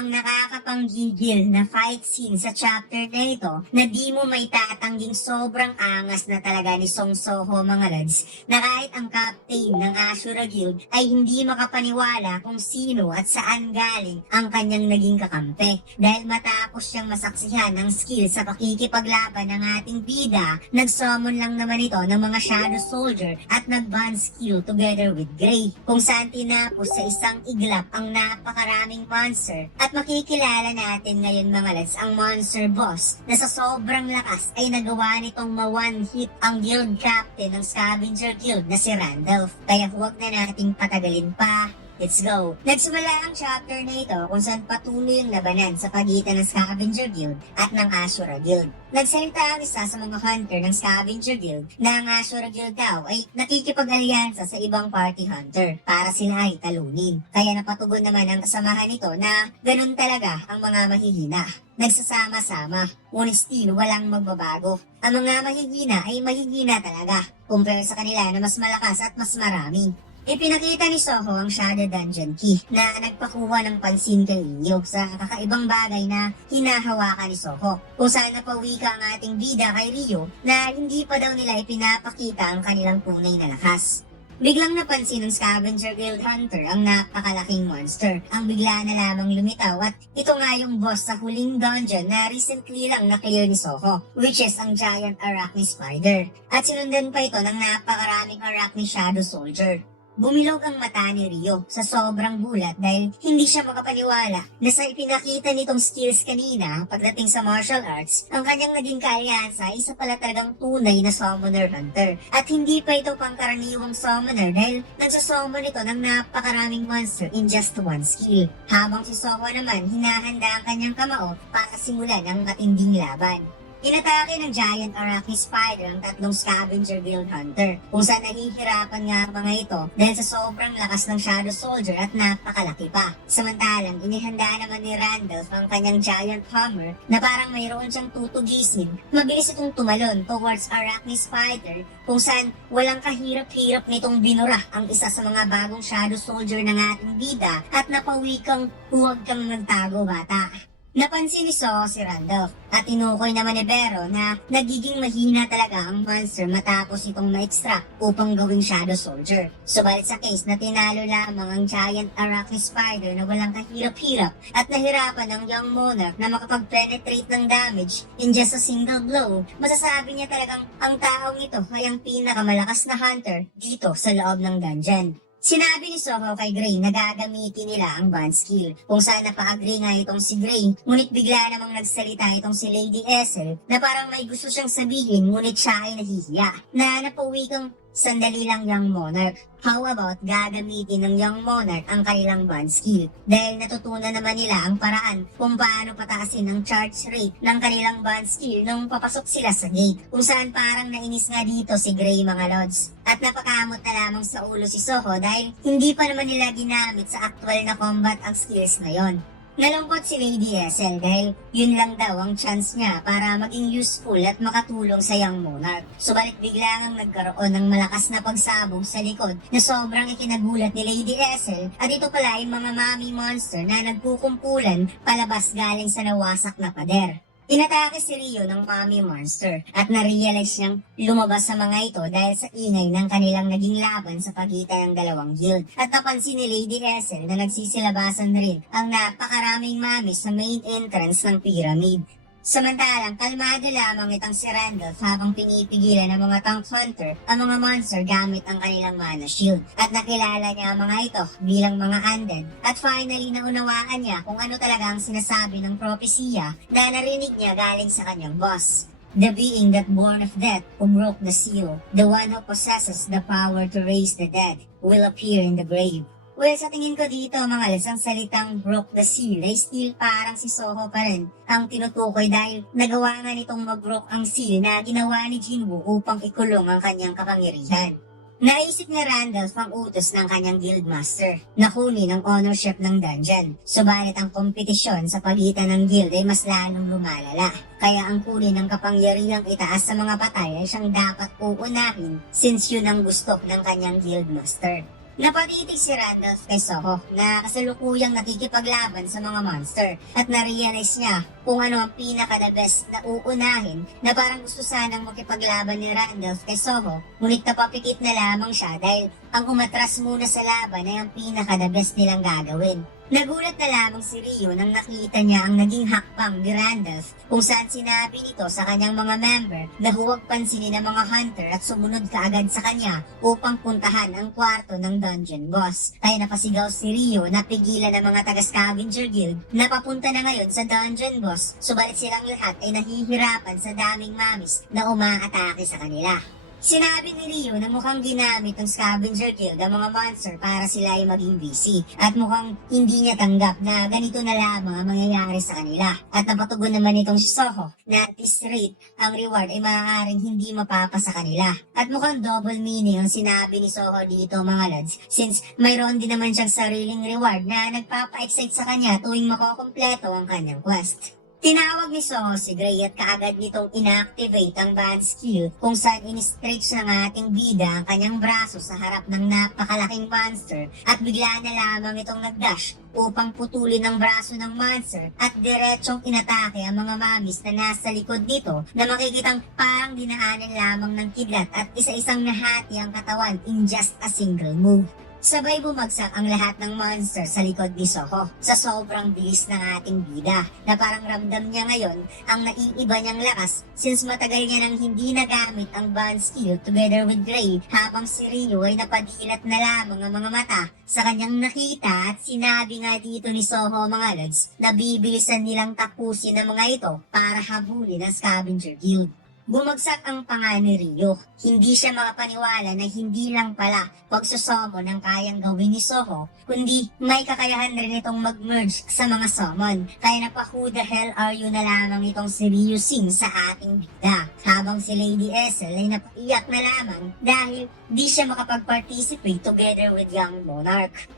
ang nakakapanggigil na fight scene sa chapter na ito na di mo may tatangging sobrang angas na talaga ni Song Soho mga lads na kahit ang captain ng Ashura Guild ay hindi makapaniwala kung sino at saan galing ang kanyang naging kakampi. Dahil matapos siyang masaksihan ng skill sa pakikipaglaban ng ating bida, nag-summon lang naman ito ng mga Shadow Soldier at nag-bond skill together with Grey, kung saan tinapos sa isang iglap ang napakaraming monster. At makikilala natin ngayon mga lads ang monster boss na sa sobrang lakas ay nagawa nitong ma-one hit ang guild captain ng Scavenger Guild na si Randolph. Kaya huwag na nating patagalin pa. Let's go! Nagsimula ang chapter na ito kung saan patuloy ang labanan sa pagitan ng Scavenger Guild at ng Ashura Guild. Nagsalita ang isa sa mga hunter ng Scavenger Guild na ang Ashura Guild daw ay nakikipag-alyansa sa ibang party hunter para sila ay talunin. Kaya napatugon naman ang kasamahan nito na ganun talaga ang mga mahihina. Nagsasama-sama, ngunit still walang magbabago. Ang mga mahihina ay mahihina talaga kumpara sa kanila na mas malakas at mas marami. Ipinakita ni Soho ang Shadow Dungeon Key na nagpakuha ng pansin kay Ryo sa kakaibang bagay na hinahawakan ni Soho. Kung saan napawika ang ating bida kay Ryo na hindi pa daw nila ipinapakita ang kanilang tunay na lakas. Biglang napansin ng Scavenger Guild Hunter ang napakalaking monster. Ang bigla na lamang lumitaw at ito nga yung boss sa huling dungeon na recently lang na-clear ni Soho, which is ang Giant Arachne Spider. At sinundan pa ito ng napakaraming Arachne Shadow Soldier. Bumilog ang mata ni Ryo sa sobrang gulat dahil hindi siya makapaniwala na sa ipinakita nitong skills kanina pagdating sa martial arts, ang kanyang naging kaalyansa ay isa pala talagang tunay na summoner hunter. At hindi pa ito pangkaraniwang summoner dahil nagsusummon ito ng napakaraming monster in just one skill. Habang si Soho naman hinahanda ang kanyang kamao para simulan ang matinding laban. Inatake ng Giant Arachne Spider ang tatlong Scavenger Guild Hunter, kung saan nahihirapan nga ang mga ito dahil sa sobrang lakas ng Shadow Soldier at napakalaki pa. Samantalang inihanda naman ni Randolph ang kanyang Giant Hammer na parang mayroon siyang tutugisin. Mabilis itong tumalon towards Arachne Spider kung saan walang kahirap-hirap nitong binura ang isa sa mga bagong Shadow Soldier ng ating bida at napawikang huwag kang nagtago bata. Napansin ni Soho si Randolph at tinukoy naman ni Vero na nagiging mahina talaga ang monster matapos itong ma-extract upang gawing Shadow Soldier. Subalit sa case na tinalo lamang ang Giant Arachne Spider na walang kahirap-hirap at nahirapan ng Young Monarch na makapag-penetrate ng damage in just a single blow, masasabi niya talagang ang taong ito ay ang pinakamalakas na hunter dito sa loob ng dungeon. Sinabi ni Soho kay Grey na gagamitin nila ang bond skill, kung saan napa-agree nga itong si Grey, ngunit bigla namang nagsalita itong si Lady Essel na parang may gusto siyang sabihin ngunit siya ay nahihiya, na napawikang sandali lang Young Monarch. How about gagamitin ng Young Monarch ang kanilang bond skill? Dahil natutunan naman nila ang paraan kung paano pataasin ang charge rate ng kanilang bond skill nung papasok sila sa gate. Kung saan parang nainis nga dito si Grey mga lords. At napakamot na lamang sa ulo si Soho dahil hindi pa naman nila ginamit sa actual na combat ang skills na yon. Nalungkot si Lady Essel dahil yun lang daw ang chance niya para maging useful at makatulong sa Young Monarch. Subalit biglang nagkaroon ng malakas na pagsabog sa likod na sobrang ikinagulat ni Lady Essel at ito pala ay mga mommy monster na nagkukumpulan palabas galing sa nawasak na pader. Inatake si Ryo ng mommy monster at na-realize niyang lumabas sa mga ito dahil sa ingay ng kanilang naging laban sa pagitan ng dalawang guild. At napansin ni Lady Essel na nagsisilabasan rin ang napakaraming mommy sa main entrance ng pyramid. Samantalang kalmado lamang itang si Randolph habang pinipigilan ng mga tank hunter ang mga monster gamit ang kanilang mana shield. At nakilala niya ang mga ito bilang mga undead. At finally naunawaan niya kung ano talaga ang sinasabi ng propesya na narinig niya galing sa kanyang boss. The being that born of death who broke the seal, the one who possesses the power to raise the dead, will appear in the grave. Well, sa tingin ko dito mga lads, ang salitang broke the seal ay still parang si Soho pa rin ang tinutukoy dahil nagawa nga nitong mag-broke ang seal na ginawa ni Jinwoo upang ikulong ang kanyang kapangyarihan. Naisip ni Randolph ang utos ng kanyang guildmaster na kunin ang ownership ng dungeon. Subalit ang kompetisyon sa pagitan ng guild ay mas lalong lumalala. Kaya ang kunin ng kapangyarihang itaas sa mga patay ay siyang dapat uunahin since yun ang gusto ng kanyang guildmaster. Napatitig si Randolph kay Soho na kasalukuyang nakikipaglaban sa mga monster at na-realize niya kung ano ang pinaka-the best na uunahin na parang gusto sanang makipaglaban ni Randolph kay Soho, ngunit napapikit na lamang siya dahil ang umatras muna sa laban ay ang pinaka-the best nilang gagawin. Nagulat na lamang si Rio nang nakita niya ang naging hakbang ni Randolph kung saan sinabi nito sa kanyang mga member na huwag pansinin ng mga hunter at sumunod kaagad sa kanya upang puntahan ang kwarto ng dungeon boss. Kaya napasigaw si Rio na pigilan ng mga taga-scavenger guild na papunta na ngayon sa dungeon boss, subalit silang lahat ay nahihirapan sa daming mamis na umaatake sa kanila. Sinabi ni Rio na mukhang ginamit ng scavenger guild ang mga monster para sila ay maging busy at mukhang hindi niya tanggap na ganito na lamang ang mangyayari sa kanila. At napatugon naman itong si Soho na at this rate ang reward ay maaaring hindi mapapa sa kanila. At mukhang double meaning ang sinabi ni Soho dito mga lads since mayroon din naman siyang sariling reward na nagpapa-excite sa kanya tuwing makokompleto ang kanyang quest. Tinawag ni Soho si Gray at kaagad nitong inactivate ang band skill kung saan in-stretch ng ating bida ang kanyang braso sa harap ng napakalaking monster at bigla na lamang itong nag-dash upang putulin ang braso ng monster at diretsong inatake ang mga mamis na nasa likod nito na makikitang parang dinaanan lamang ng kidlat at isa-isang nahati ang katawan in just a single move. Sabay bumagsak ang lahat ng monster sa likod ni Soho sa sobrang bilis ng ating bida na parang ramdam niya ngayon ang naiiba niyang lakas since matagal niya nang hindi nagamit ang bond skill together with Gray habang si Rio ay napadilat na lamang ang mga mata sa kanyang nakita at sinabi nga dito ni Soho mga lads na bibilisan nilang tapusin ang mga ito para habulin ang scavenger guild. Bumagsak ang panga ni Rio. Hindi siya makapaniwala na hindi lang pala pagsusummon ang kayang gawin ni Soho, kundi may kakayahan rin itong mag-merge sa mga summon. Kaya napa who the hell are you na lamang itong si Ryu Sing sa ating bida. Habang si Lady Essel ay napaiyak na lamang dahil di siya makapag-participate together with Young Monarch.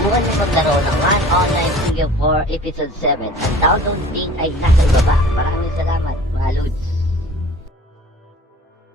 Subukan niyo maglaro ng Run Online Studio 4 Episode 7. Ang download link ay nasa ibaba. Maraming salamat, mga Lods.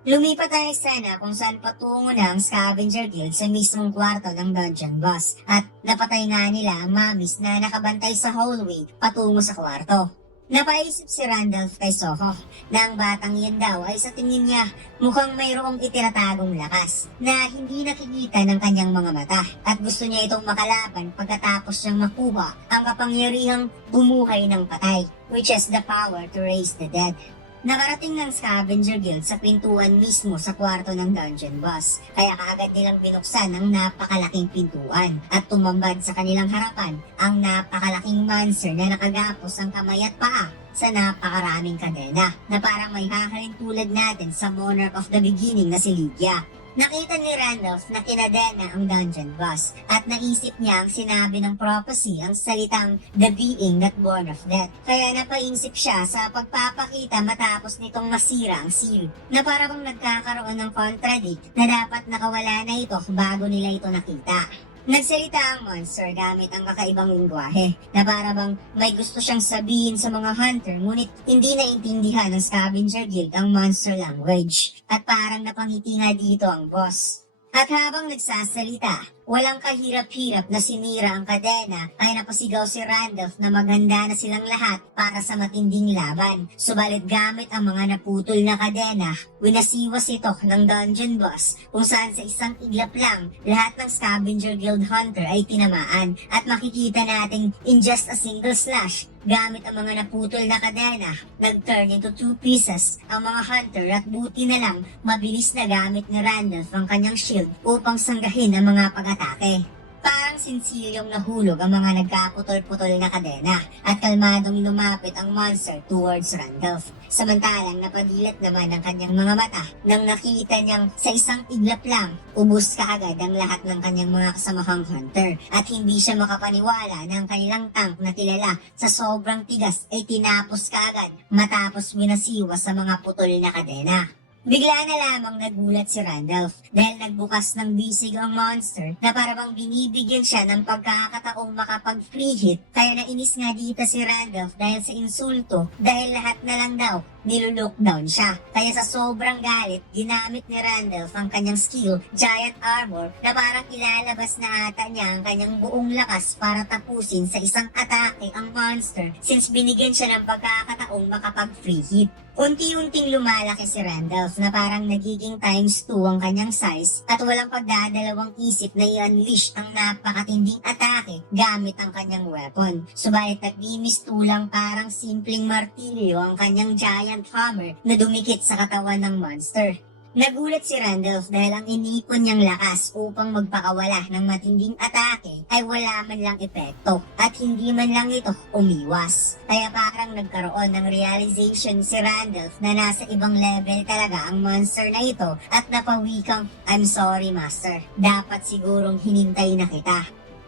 Lumipat ang eksena kung saan patungo na ang scavenger guild sa mismong kwarto ng dungeon boss at napatay nga nila ang mamis na nakabantay sa hallway patungo sa kwarto. Napaisip si Randolph kay Soho na ang batang yan daw ay sa tingin niya mukhang mayroong itinatagong lakas na hindi nakikita ng kanyang mga mata at gusto niya itong makalaban pagkatapos niyang makuha ang kapangyarihang bumuhay ng patay, which is the power to raise the dead. Nakarating ng scavenger guild sa pintuan mismo sa kwarto ng dungeon boss, kaya kaagad nilang binuksan ang napakalaking pintuan at tumambad sa kanilang harapan ang napakalaking monster na nakagapos ang kamay at paa sa napakaraming kadena na parang may hahalin tulad natin sa Monarch of the Beginning na si Lydia. Nakita ni Randolph na kinadena ang dungeon boss at naisip niya ang sinabi ng prophecy ang salitang the being that born of death. Kaya napaisip siya sa pagpapakita matapos nitong masira ang seal na parang nagkakaroon ng contradict na dapat nakawala na ito bago nila ito nakita. Nagsalita ang monster gamit ang kakaibang lingwahe na parang may gusto siyang sabihin sa mga hunter ngunit hindi naintindihan ng scavenger guild ang monster language at parang napangiti nga dito ang boss. At habang nagsasalita, walang kahirap-hirap na sinira ang kadena ay napasigaw si Randolph na maganda na silang lahat para sa matinding laban. Subalit gamit ang mga naputol na kadena, winasiwas ito ng dungeon boss kung saan sa isang iglap lang, lahat ng scavenger guild hunter ay tinamaan at makikita nating in just a single slash, gamit ang mga naputol na kadena, nag-turn into 2 pieces ang mga hunter at buti na lang mabilis na gamit ni Randolph ang kanyang shield upang sanggahin ang mga pag-atake. Parang sinsilyong nahulog ang mga nagkaputol-putol na kadena at kalmadong lumapit ang monster towards Randolph. Samantalang napadilat naman ang kanyang mga mata nang nakita niyang sa isang iglap lang, ubos kaagad ang lahat ng kanyang mga kasamahang hunter at hindi siya makapaniwala na ang kanilang tank na kilala sa sobrang tigas ay tinapos kaagad matapos winasiwa sa mga putol na kadena. Bigla na lamang nagulat si Randolph dahil nagbukas ng bisig ang monster na parang binibigyan siya ng pagkakataong makapag-free hit kaya nainis nga dito si Randolph dahil sa insulto dahil lahat na lang daw nilulockdown siya. Kaya sa sobrang galit, ginamit ni Randolph ang kanyang skill, Giant Armor, na parang ilalabas na ata niya ang kanyang buong lakas para tapusin sa isang atake ang monster since binigyan siya ng pagkakataong makapag-free hit. Unti-unting lumalaki si Randolph na parang nagiging times 2 ang kanyang size at walang pagdadalawang isip na i-unleash ang napakatinding atake gamit ang kanyang weapon. Subalit nagmimistulang parang simpleng martilyo ang kanyang giant hammer na dumikit sa katawan ng monster. Nagulat si Randolph dahil ang inipon niyang lakas upang magpakawala ng matinding atake ay wala man lang epekto at hindi man lang ito umiwas. Kaya parang nagkaroon ng realization si Randolph na nasa ibang level talaga ang monster na ito at napawikang, "I'm sorry master, dapat sigurong hinintay na kita."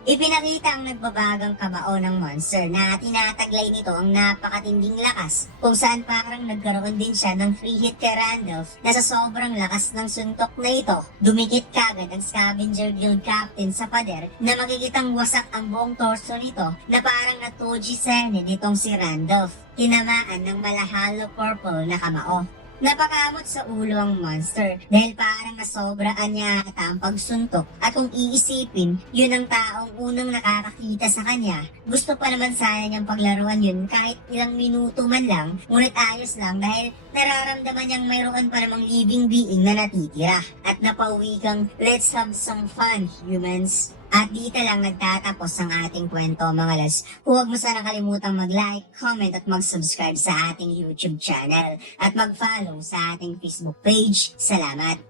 Ipinakita ang nagbabagang kamao ng monster na tinataglay nito ang napakatinding lakas kung saan parang nagkaroon din siya ng free hit kay Randolph na sa sobrang lakas ng suntok na ito, dumikit kagad ang Scavenger Guild Captain sa pader na makikitang wasak ang buong torso nito na parang natoji sene nitong si Randolph, tinamaan ng malahalo purple na kamao. Napakamot sa ulo ang monster dahil parang nasobraan niya ata ang pagsuntok at kung iisipin, yun ang taong unang nakakakita sa kanya. Gusto pa naman sana niyang paglaruan yun kahit ilang minuto man lang, ngunit ayos lang dahil nararamdaman niyang mayroon pa namang living being na natitira at napauwi kang, "Let's have some fun, humans." At dito lang nagtatapos ang ating kwento mga lads. Huwag mo sana kalimutang mag-like, comment at mag-subscribe sa ating YouTube channel at mag-follow sa ating Facebook page. Salamat!